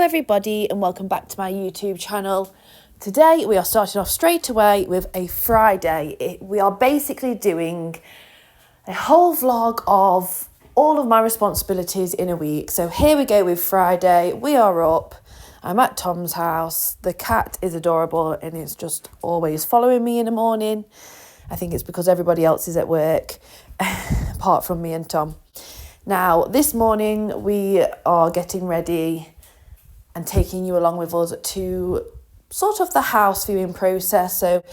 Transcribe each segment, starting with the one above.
Hello everybody and welcome back to my YouTube channel. Today we are starting off straight away with a Friday. We are basically doing a whole vlog of all of my responsibilities in a week. So here we go with Friday. We are up. I'm at Tom's house. The cat is adorable and it's just always following me in the morning. I think it's because everybody else is at work apart from me and Tom. Now this morning we are getting ready and taking you along with us to sort of the house viewing process. So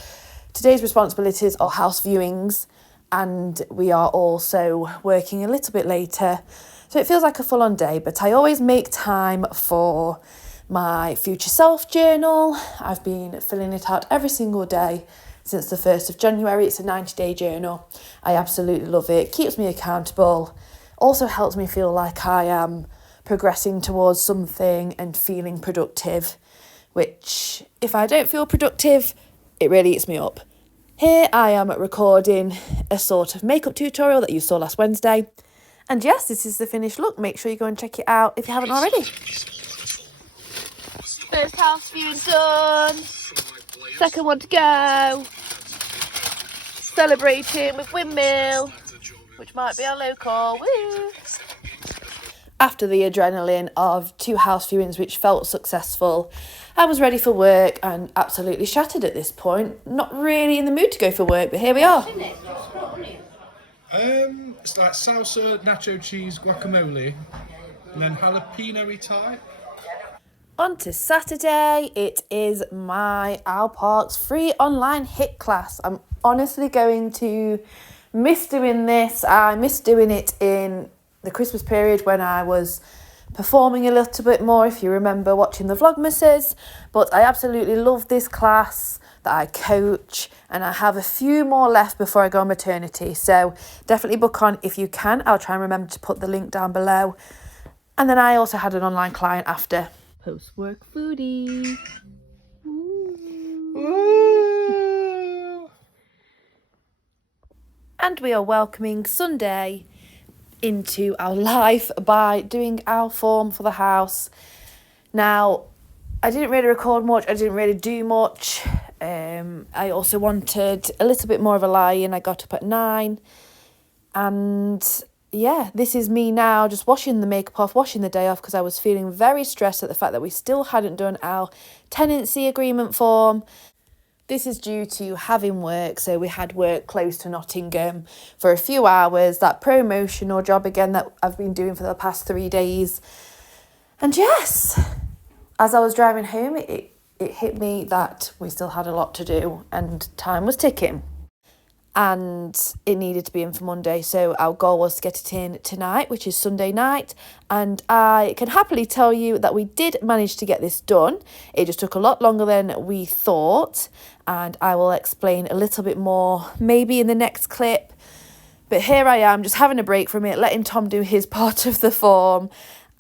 today's responsibilities are house viewings, and we are also working a little bit later. So it feels like a full-on day, but I always make time for my future self journal. I've been filling it out every single day since the 1st of January. It's a 90-day journal. I absolutely love it. Keeps me accountable. Also helps me feel like I am progressing towards something and feeling productive, which if I don't feel productive, it really eats me up. Here I am recording a sort of makeup tutorial that you saw last Wednesday. And yes, this is the finished look. Make sure you go and check it out if you haven't already. First house viewing done. Second one to go. Celebrating with Windmill, which might be our local. Woo! After the adrenaline of 2 house viewings which felt successful, I was ready for work and absolutely shattered at this point. Not really in the mood to go for work, but here we are. It's like salsa, nacho cheese, guacamole, and then jalapeno type. On to Saturday. It is my Owl Parks free online HIIT class. I'm honestly going to miss doing this. I miss doing it in the Christmas period when I was performing a little bit more, if you remember watching the Vlogmases. But I absolutely love this class that I coach, and I have a few more left before I go on maternity. So definitely book on if you can. I'll try and remember to put the link down below. And then I also had an online client after. Post-work foodie. Ooh. And we are welcoming Sunday into our life by doing our form for the house. Now, I didn't really record much. I didn't really do much. I also wanted a little bit more of a lie-in. I got up at 9. And yeah, this is me now just washing the makeup off, washing the day off, because I was feeling very stressed at the fact that we still hadn't done our tenancy agreement form. This is due to having work. So we had work close to Nottingham for a few hours, that promotional job again that I've been doing for the past 3 days. And yes, as I was driving home, it hit me that we still had a lot to do and time was ticking. And it needed to be in for Monday. So our goal was to get it in tonight, which is Sunday night. And I can happily tell you that we did manage to get this done. It just took a lot longer than we thought. And I will explain a little bit more maybe in the next clip. But here I am just having a break from it, letting Tom do his part of the form.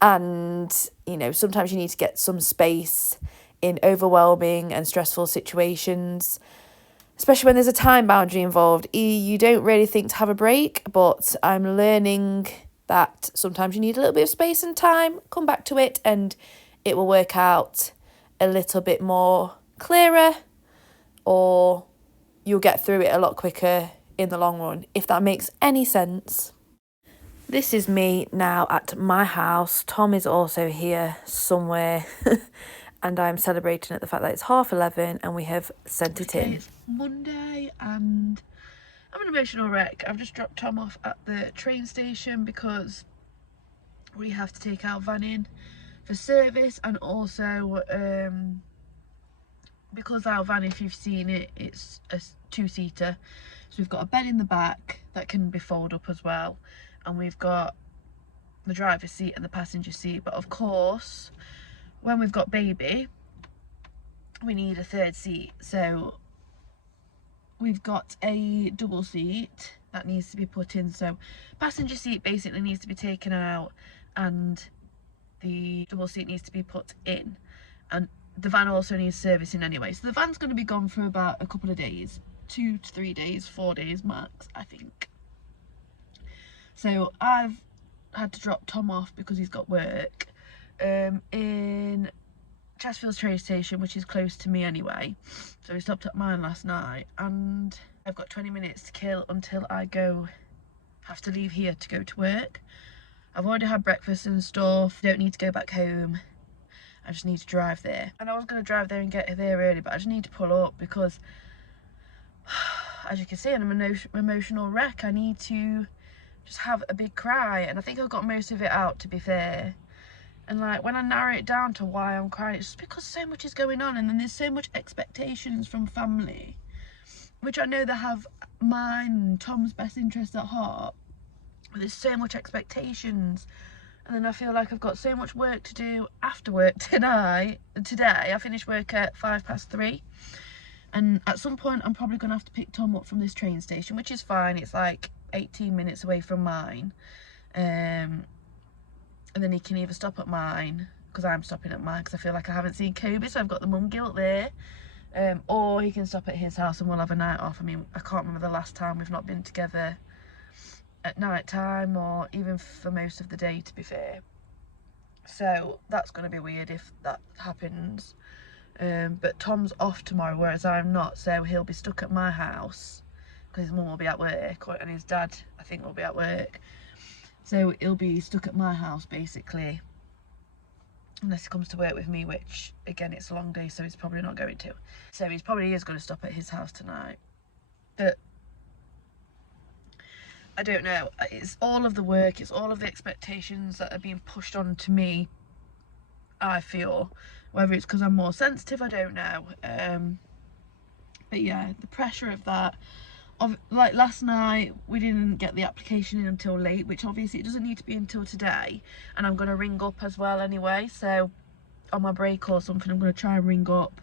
And, you know, sometimes you need to get some space in overwhelming and stressful situations. Especially when there's a time boundary involved. You don't really think to have a break, but I'm learning that sometimes you need a little bit of space and time. Come back to it and it will work out a little bit more clearer, or you'll get through it a lot quicker in the long run, if that makes any sense. This is me now at my house. Tom is also here somewhere. And I'm celebrating at the fact that it's 11:30 and we have sent it in. It's Monday and I'm an emotional wreck. I've just dropped Tom off at the train station because we have to take our van in for service, and also because our van, if you've seen it, it's a 2-seater. So we've got a bed in the back that can be folded up as well, and we've got the driver's seat and the passenger seat. But of course, when we've got baby, we need a 3rd seat. So we've got a double seat that needs to be put in. So passenger seat basically needs to be taken out and the double seat needs to be put in. And the van also needs servicing anyway. So the van's going to be gone for about a couple of days, 2 to 3 days, 4 days max, I think. So I've had to drop Tom off because he's got work in Chesterfield's train station, which is close to me anyway. So we stopped at mine last night, and I've got 20 minutes to kill until I have to leave here to go to work. I've already had breakfast and stuff. Don't need to go back home. I just need to drive there. And I was going to drive there and get there early, but I just need to pull up because, as you can see, I'm an emotional wreck. I need to just have a big cry, and I think I've got most of it out, to be fair. And like, when I narrow it down to why I'm crying, it's just because so much is going on, and then there's so much expectations from family, which I know they have mine and Tom's best interest at heart, but there's so much expectations. And then I feel like I've got so much work to do after work today. I finish work at 3:05, and at some point I'm probably going to have to pick Tom up from this train station, which is fine. It's like 18 minutes away from mine, and then he can either stop at mine, because I'm stopping at mine because I feel like I haven't seen Kobe, so I've got the mum guilt there, or he can stop at his house and we'll have a night off. I mean, I can't remember the last time we've not been together at night time, or even for most of the day, to be fair. So that's going to be weird if that happens. But Tom's off tomorrow, whereas I'm not, so he'll be stuck at my house because his mum will be at work, and his dad, I think, will be at work. So he'll be stuck at my house basically, unless he comes to work with me, which again, it's a long day, so he's probably not going to. So he's probably is going to stop at his house tonight. But I don't know, it's all of the work, it's all of the expectations that are being pushed on to me, I feel. Whether it's because I'm more sensitive, I don't know. But yeah, the pressure of that. Like last night, we didn't get the application in until late, which obviously it doesn't need to be until today. And I'm going to ring up as well anyway. So on my break or something, I'm going to try and ring up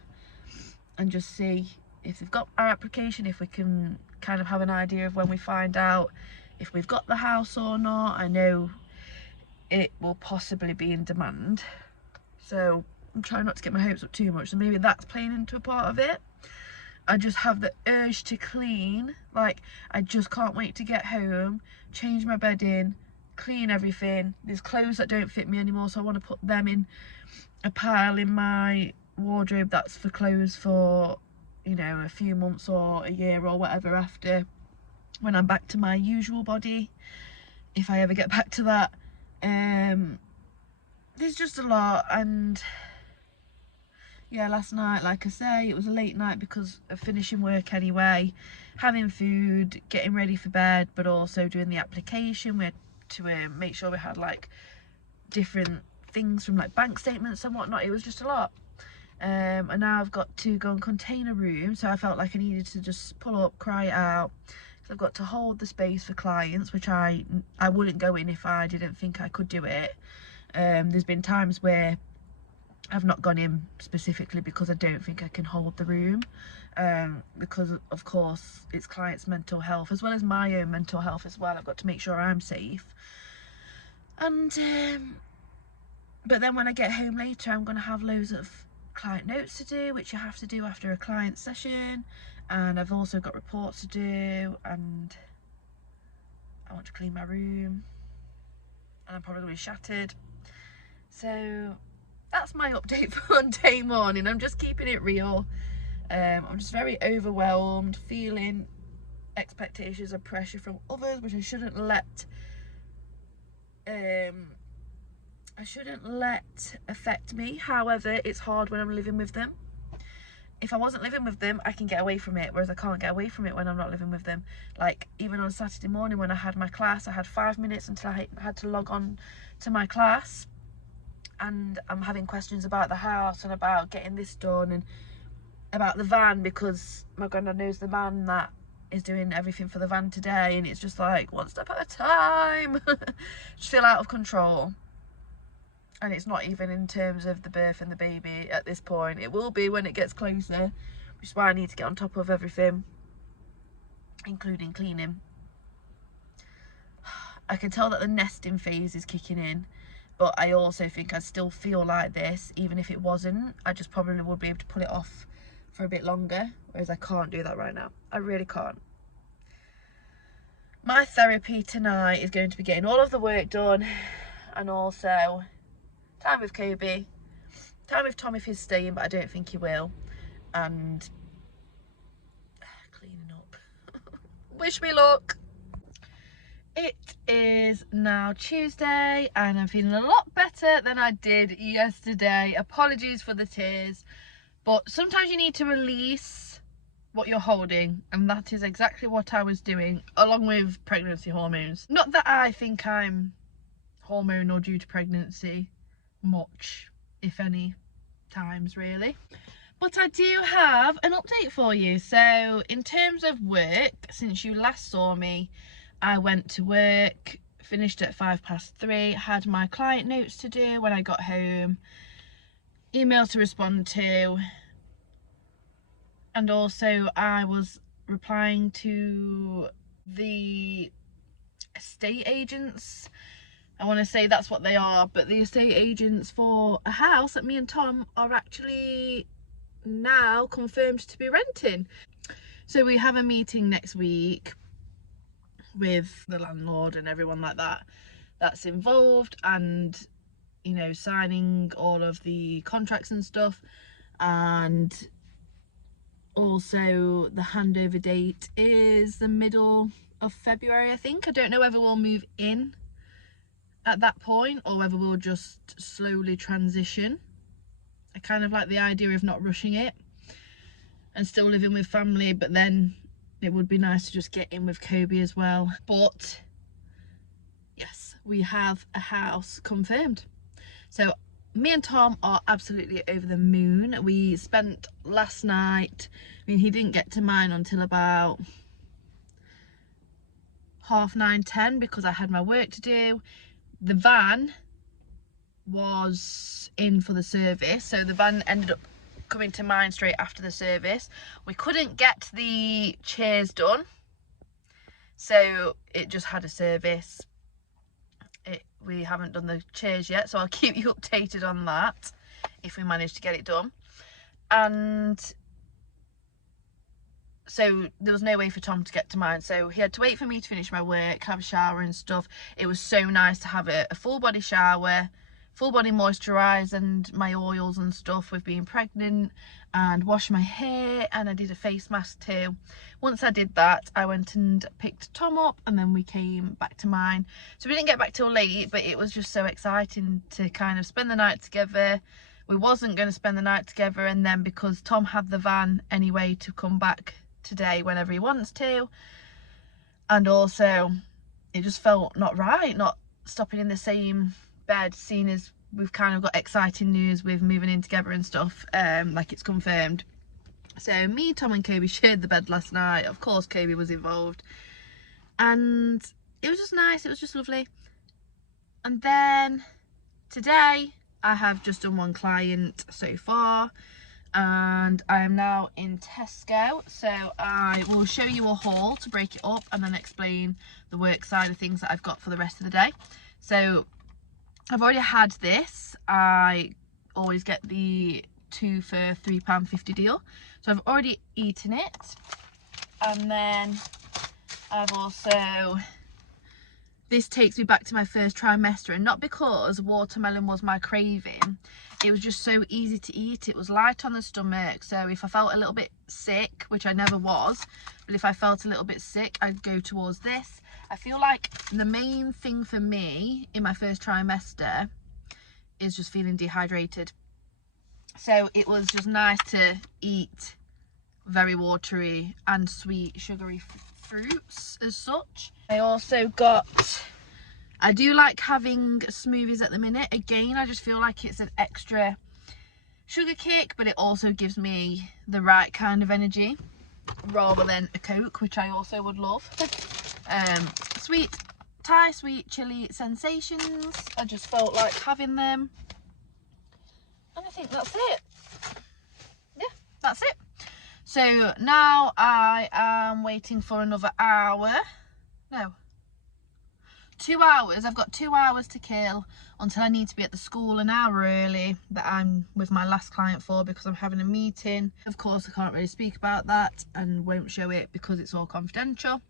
and just see if they've got our application, if we can kind of have an idea of when we find out if we've got the house or not. I know it will possibly be in demand, so I'm trying not to get my hopes up too much, so maybe that's playing into a part of it. I just have the urge to clean. Like, I just can't wait to get home, change my bed in, clean everything. There's clothes that don't fit me anymore, so I want to put them in a pile in my wardrobe that's for clothes for, you know, a few months or a year or whatever after, when I'm back to my usual body, if I ever get back to that. There's just a lot. And yeah, last night, like I say, it was a late night because of finishing work anyway, having food, getting ready for bed, but also doing the application. We had to make sure we had like different things from like bank statements and whatnot. It was just a lot. And now I've got to go and contain a room, so I felt like I needed to just pull up, cry it out. So I've got to hold the space for clients, which I wouldn't go in if I didn't think I could do it. There's been times where I've not gone in specifically because I don't think I can hold the room, because of course it's clients' mental health as well as my own mental health as well. I've got to make sure I'm safe. And but then when I get home later, I'm going to have loads of client notes to do, which you have to do after a client session, and I've also got reports to do, and I want to clean my room, and I'm probably going to be shattered. So that's my update for Monday morning. I'm just keeping it real. I'm just very overwhelmed, feeling expectations and pressure from others, which I shouldn't let affect me. However, it's hard when I'm living with them. If I wasn't living with them, I can get away from it, whereas I can't get away from it when I'm not living with them. Like, even on Saturday morning when I had my class, I had 5 minutes until I had to log on to my class, and I'm having questions about the house and about getting this done and about the van, because my granddad knows the man that is doing everything for the van today, and it's just like one step at a time. Just feel out of control. And it's not even in terms of the birth and the baby at this point. It will be when it gets closer, which is why I need to get on top of everything, including cleaning. I can tell that the nesting phase is kicking in, but I also think I still feel like this. Even if it wasn't, I just probably would be able to put it off for a bit longer, whereas I can't do that right now. I really can't. My therapy tonight is going to be getting all of the work done, and also time with Kobe, time with Tom if he's staying, but I don't think he will. And cleaning up. Wish me luck. It is now Tuesday and I'm feeling a lot better than I did yesterday. Apologies for the tears, but sometimes you need to release what you're holding, and that is exactly what I was doing, along with pregnancy hormones. Not that I think I'm hormonal due to pregnancy much, if any times really. But I do have an update for you. So in terms of work, since you last saw me, I went to work, finished at 3:05, had my client notes to do when I got home, emails to respond to, and also I was replying to the estate agents. I want to say that's what they are, but the estate agents for a house that me and Tom are actually now confirmed to be renting. So we have a meeting next week with the landlord and everyone like that that's involved, and you know, signing all of the contracts and stuff, and also the handover date is the middle of February, I think. I don't know whether we'll move in at that point or whether we'll just slowly transition. I kind of like the idea of not rushing it and still living with family, but then it would be nice to just get in with Kobe as well. But yes, we have a house confirmed. So me and Tom are absolutely over the moon. We spent last night, I mean, he didn't get to mine until about 9:30, 10 because I had my work to do. The van was in for the service, so the van ended up coming to mine straight after the service. We couldn't get the chairs done, so it just had a service. We haven't done the chairs yet, so I'll keep you updated on that if we manage to get it done. And so there was no way for Tom to get to mine, so he had to wait for me to finish my work, have a shower and stuff. It was so nice to have a full body shower, full body moisturize and my oils and stuff with being pregnant, and wash my hair, and I did a face mask too. Once I did that, I went and picked Tom up, and then we came back to mine. So we didn't get back till late, but it was just so exciting to kind of spend the night together. We wasn't going to spend the night together, and then because Tom had the van anyway to come back today whenever he wants to, and also it just felt not right not stopping in the same bed, seeing as we've kind of got exciting news with moving in together and stuff, like it's confirmed. So me, Tom and Kobe shared the bed last night. Of course Kobe was involved, and it was just nice, it was just lovely. And then today I have just done one client so far, and I am now in Tesco, so I will show you a haul to break it up and then explain the work side of things that I've got for the rest of the day. So I've already had this. I always get the 2 for £3.50 deal, so I've already eaten it. And then I've also, this takes me back to my first trimester, and not because watermelon was my craving, it was just so easy to eat. It was light on the stomach, so if I felt a little bit sick, which I never was, but if I felt a little bit sick, I'd go towards this. I feel like the main thing for me in my first trimester is just feeling dehydrated, so it was just nice to eat very watery and sweet sugary fruits as such. I also got, I do like having smoothies at the minute. Again, I just feel like it's an extra sugar kick, but it also gives me the right kind of energy rather than a Coke, which I also would love. Sweet Thai sweet chili sensations, I just felt like having them, and I think that's it. Yeah, that's it. So now I am waiting for another hour. No, 2 hours. I've got 2 hours to kill until I need to be at the school an hour early that I'm with my last client for, because I'm having a meeting. Of course I can't really speak about that and won't show it because it's all confidential,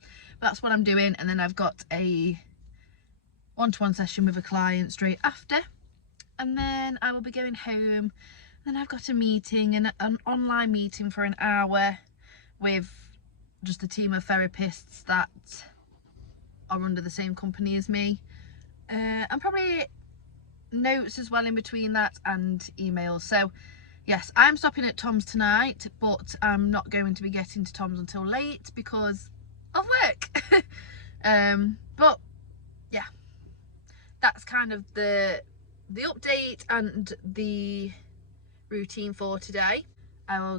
but that's what I'm doing. And then I've got a one-to-one session with a client straight after, and then I will be going home. Then I've got a meeting, an online meeting for an hour with just a team of therapists that are under the same company as me, and probably notes as well in between that, and emails. So yes, I'm stopping at Tom's tonight, but I'm not going to be getting to Tom's until late because of work. But yeah, that's kind of the update and the routine for today. I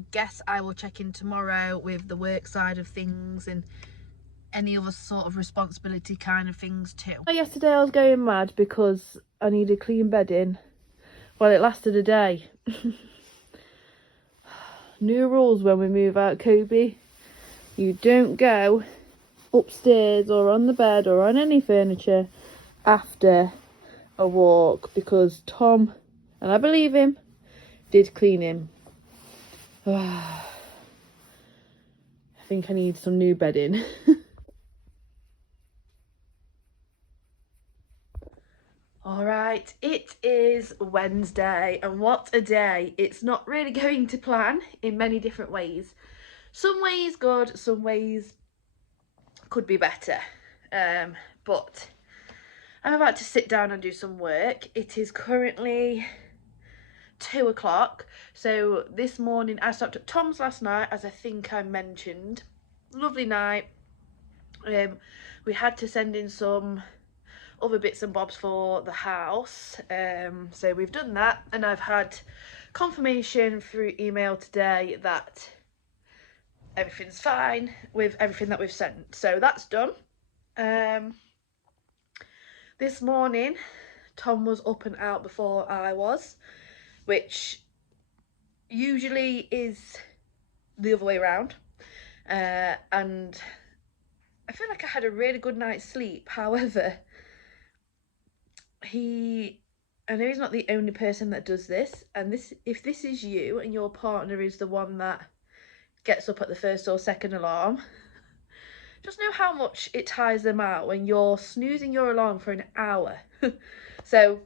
will check in tomorrow with the work side of things and any other sort of responsibility kind of things too. Yesterday I was going mad because I needed clean bedding. Well, it lasted a day. New rules when we move out, Kobe. You don't go upstairs or on the bed or on any furniture after a walk, because Tom, and I believe him, did clean him. I think I need some new bedding. Alright, it is Wednesday, and what a day. It's not really going to plan in many different ways. Some ways good, some ways could be better. But I'm about to sit down and do some work. It is currently 2 o'clock. So this morning I stopped at Tom's last night, as I think I mentioned. Lovely night. We had to send in some other bits and bobs for the house, so we've done that, and I've had confirmation through email today that everything's fine with everything that we've sent, so that's done. This morning Tom was up and out before I was, which usually is the other way around, and I feel like I had a really good night's sleep. However, I know he's not the only person that does this, and if this is you and your partner is the one that gets up at the first or second alarm, just know how much it tires them out when you're snoozing your alarm for an hour. So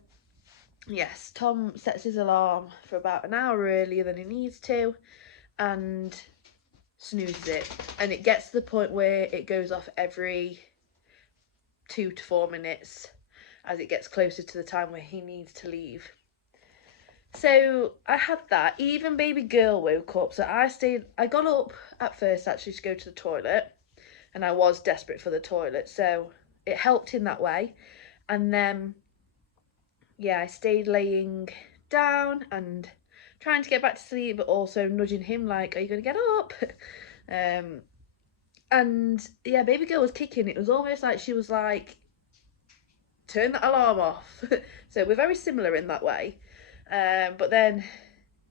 yes, Tom sets his alarm for about an hour earlier than he needs to and snoozes it, and it gets to the point where it goes off every 2 to 4 minutes as it gets closer to the time where he needs to leave. So I had that. Even baby girl woke up, so I got up at first actually to go to the toilet, and I was desperate for the toilet, so it helped in that way. And then yeah, I stayed laying down and trying to get back to sleep, but also nudging him like, are you gonna get up? And yeah, baby girl was kicking. It was almost like she was like, turn that alarm off. So we're very similar in that way. But then,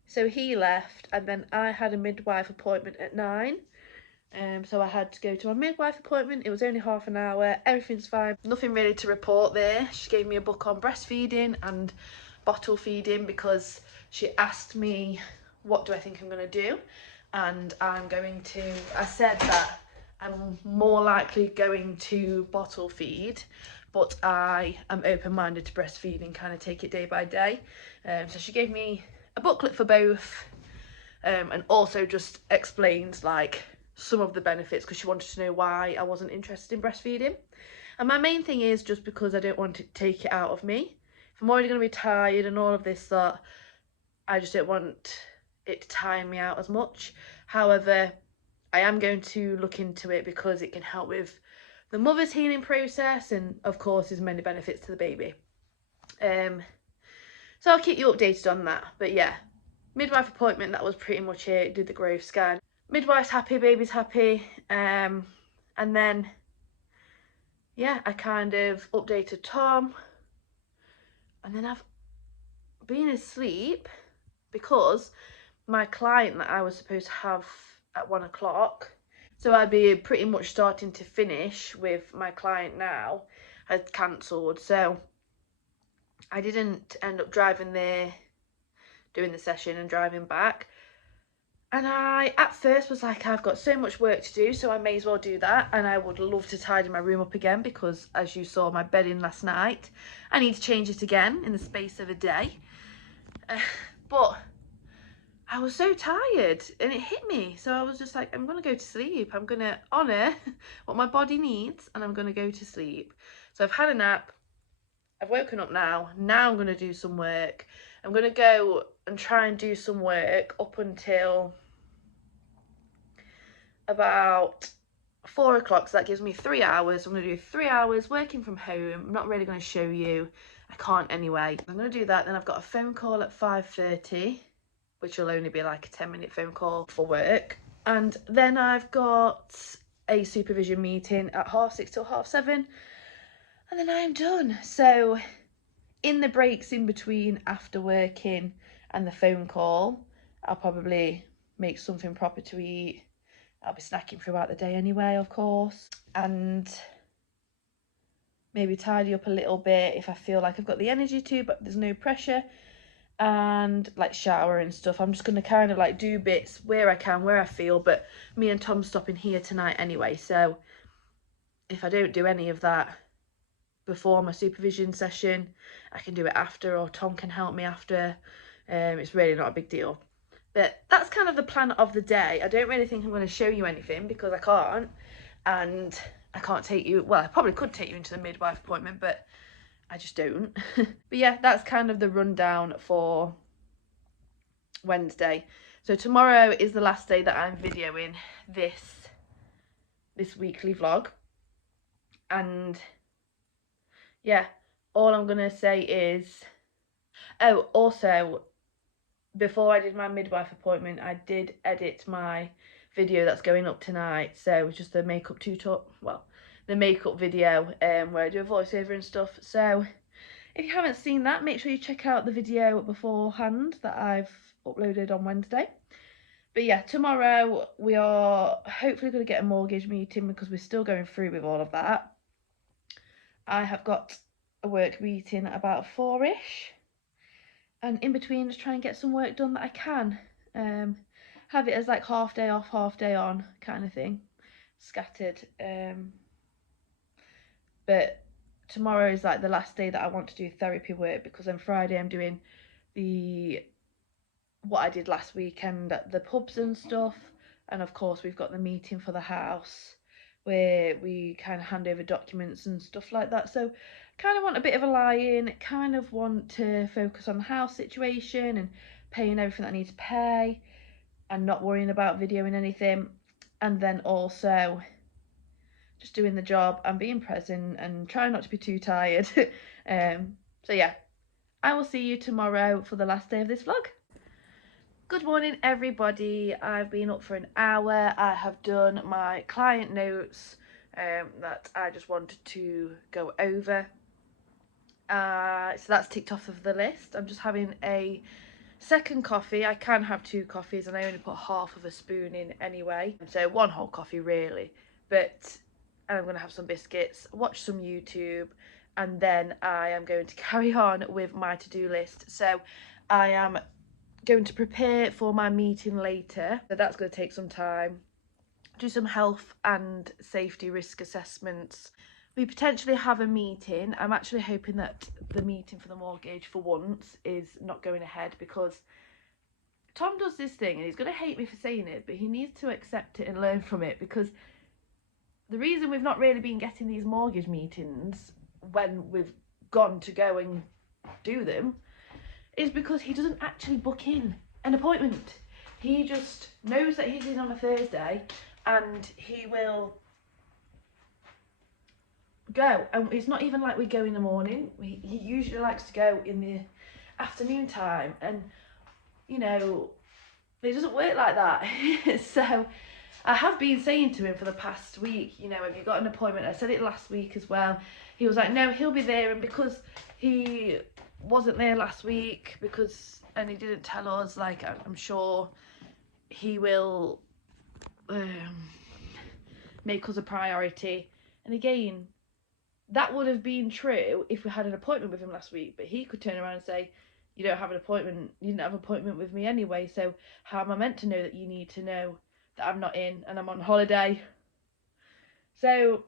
so he left, and then I had a midwife appointment at 9. So I had to go to my midwife appointment. It was only half an hour. Everything's fine. Nothing really to report there. She gave me a book on breastfeeding and bottle feeding because she asked me, what do I think I'm going to do? And I said that I'm more likely going to bottle feed, but I am open-minded to breastfeeding, kind of take it day by day. So she gave me a booklet for both, and also just explained like some of the benefits because she wanted to know why I wasn't interested in breastfeeding. And my main thing is just because I don't want to take it out of me. If I'm already going to be tired and all of this, that I just don't want it to tire me out as much. However, I am going to look into it because it can help with the mother's healing process, and of course there's many benefits to the baby. So I'll keep you updated on that. But yeah, midwife appointment, that was pretty much it. Did the growth scan. Midwife's happy, baby's happy. And then yeah, I kind of updated Tom, and then I've been asleep because my client that I was supposed to have at 1 o'clock, so I'd be pretty much starting to finish with my client now, had cancelled. So I didn't end up driving there, doing the session and driving back. And I at first was like, I've got so much work to do, so I may as well do that. And I would love to tidy my room up again because, as you saw my bedding last night, I need to change it again in the space of a day. But I was so tired and it hit me. So I was just like, I'm going to go to sleep. I'm going to honour what my body needs and I'm going to go to sleep. So I've had a nap. I've woken up now. Now I'm going to do some work. I'm going to go and try and do some work up until about 4 o'clock. So that gives me 3 hours. I'm going to do 3 hours working from home. I'm not really going to show you. I can't anyway. I'm going to do that. Then I've got a phone call at 5:30. Which will only be like a 10-minute phone call for work. And then I've got a supervision meeting at 6:30 till 7:30. And then I'm done. So in the breaks in between after working and the phone call, I'll probably make something proper to eat. I'll be snacking throughout the day anyway, of course. And maybe tidy up a little bit if I feel like I've got the energy to, but there's no pressure. And like shower and stuff. I'm just going to kind of like do bits where I can, where I feel, but me and Tom's stopping here tonight anyway, so if I don't do any of that before my supervision session, I can do it after, or Tom can help me after. It's really not a big deal, but that's kind of the plan of the day. I don't really think I'm going to show you anything because I can't, and I can't take you, well, I probably could take you into the midwife appointment, but I just don't. But yeah, that's kind of the rundown for Wednesday. So tomorrow is the last day that I'm videoing this weekly vlog. And yeah, all I'm gonna say is, oh, also, before I did my midwife appointment, I did edit my video that's going up tonight. So just the makeup the makeup video where I do a voiceover and stuff. So if you haven't seen that, make sure you check out the video beforehand that I've uploaded on Wednesday. But yeah, tomorrow we are hopefully going to get a mortgage meeting because we're still going through with all of that. I have got a work meeting at about 4ish, and in between just try and get some work done that I can. Have it as like half day off, half day on kind of thing, scattered. But tomorrow is like the last day that I want to do therapy work, because on Friday I'm doing what I did last weekend at the pubs and stuff, and of course we've got the meeting for the house where we kind of hand over documents and stuff like that. So kind of want a bit of a lie-in, kind of want to focus on the house situation and paying everything that I need to pay and not worrying about videoing anything, and then also just doing the job and being present and trying not to be too tired. So yeah, I will see you tomorrow for the last day of this vlog. Good morning everybody. I've been up for an hour. I have done my client notes that I just wanted to go over. So that's ticked off of the list. I'm just having a second coffee. I can have 2 coffees and I only put half of a spoon in anyway. So 1 whole coffee really. But I'm going to have some biscuits, watch some YouTube, and then I am going to carry on with my to-do list. So I am going to prepare for my meeting later, so that's going to take some time. Do some health and safety risk assessments. We potentially have a meeting. I'm actually hoping that the meeting for the mortgage for once is not going ahead, because Tom does this thing and he's going to hate me for saying it, but he needs to accept it and learn from it, because the reason we've not really been getting these mortgage meetings when we've gone to go and do them is because he doesn't actually book in an appointment. He just knows that he's in on a Thursday and he will go. And it's not even like we go in the morning. He usually likes to go in the afternoon time, and you know, it doesn't work like that. So I have been saying to him for the past week, you know, have you got an appointment? I said it last week as well. He was like, no, he'll be there. And because he wasn't there last week, and he didn't tell us, like, I'm sure he will make us a priority. And again, that would have been true if we had an appointment with him last week, but he could turn around and say, you don't have an appointment, you didn't have an appointment with me anyway, so how am I meant to know that you need to know that I'm not in and I'm on holiday? So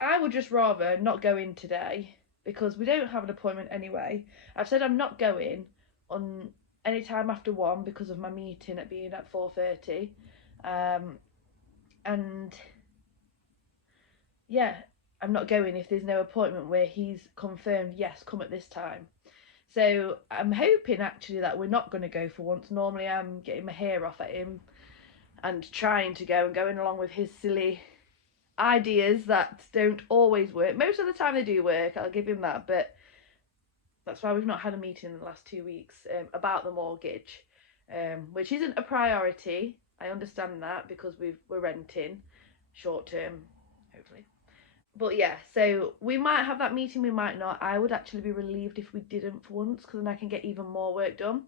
I would just rather not go in today, because we don't have an appointment anyway. I've said I'm not going on any time after 1 because of my meeting at being at 4:30. And yeah, I'm not going if there's no appointment where he's confirmed, yes, come at this time. So I'm hoping actually that we're not going to go for once. Normally I'm getting my hair off at him and trying to go and going along with his silly ideas that don't always work. Most of the time they do work, I'll give him that, but that's why we've not had a meeting in the last 2 weeks about the mortgage, which isn't a priority. I understand that because we're renting short term, hopefully. But yeah, so we might have that meeting, we might not. I would actually be relieved if we didn't for once, because then I can get even more work done.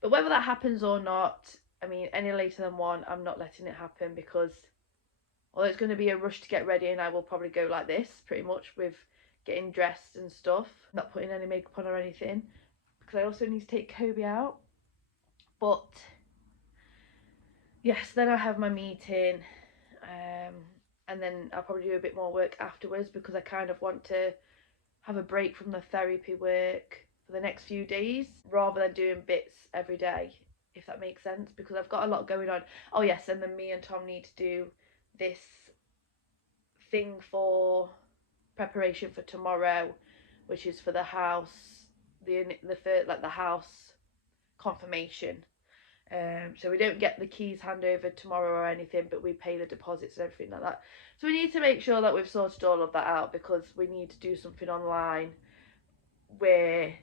But whether that happens or not, I mean, any later than 1, I'm not letting it happen, because although it's going to be a rush to get ready, and I will probably go like this pretty much with getting dressed and stuff, not putting any makeup on or anything, because I also need to take Kobe out. But yes, then I have my meeting, and then I'll probably do a bit more work afterwards, because I kind of want to have a break from the therapy work for the next few days rather than doing bits every day, if that makes sense, because I've got a lot going on. Oh yes, and then me and Tom need to do this thing for preparation for tomorrow, which is for the house, the like the house confirmation. So we don't get the keys handover tomorrow or anything, but we pay the deposits and everything like that. So we need to make sure that we've sorted all of that out, because we need to do something online where,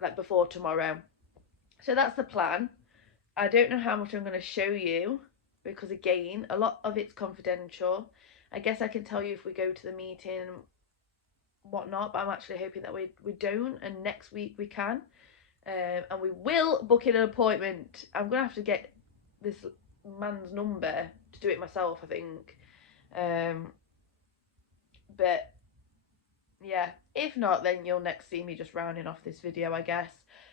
like, before tomorrow. So that's the plan. I don't know how much I'm going to show you, because again, a lot of it's confidential. I guess I can tell you if we go to the meeting and whatnot, but I'm actually hoping that we don't, and next week we can. And we will book in an appointment. I'm gonna have to get this man's number to do it myself, I think. But yeah, if not, then you'll next see me just rounding off this video, I guess.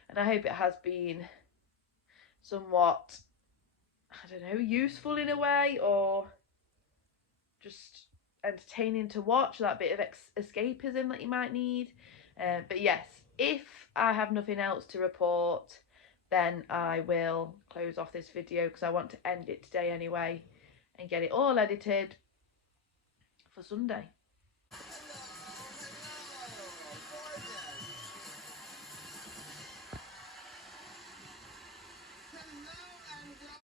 And I hope it has been somewhat, I don't know, useful in a way, or just entertaining to watch, that bit of escapism that you might need. But yes, if I have nothing else to report, then I will close off this video, because I want to end it today anyway and get it all edited for Sunday.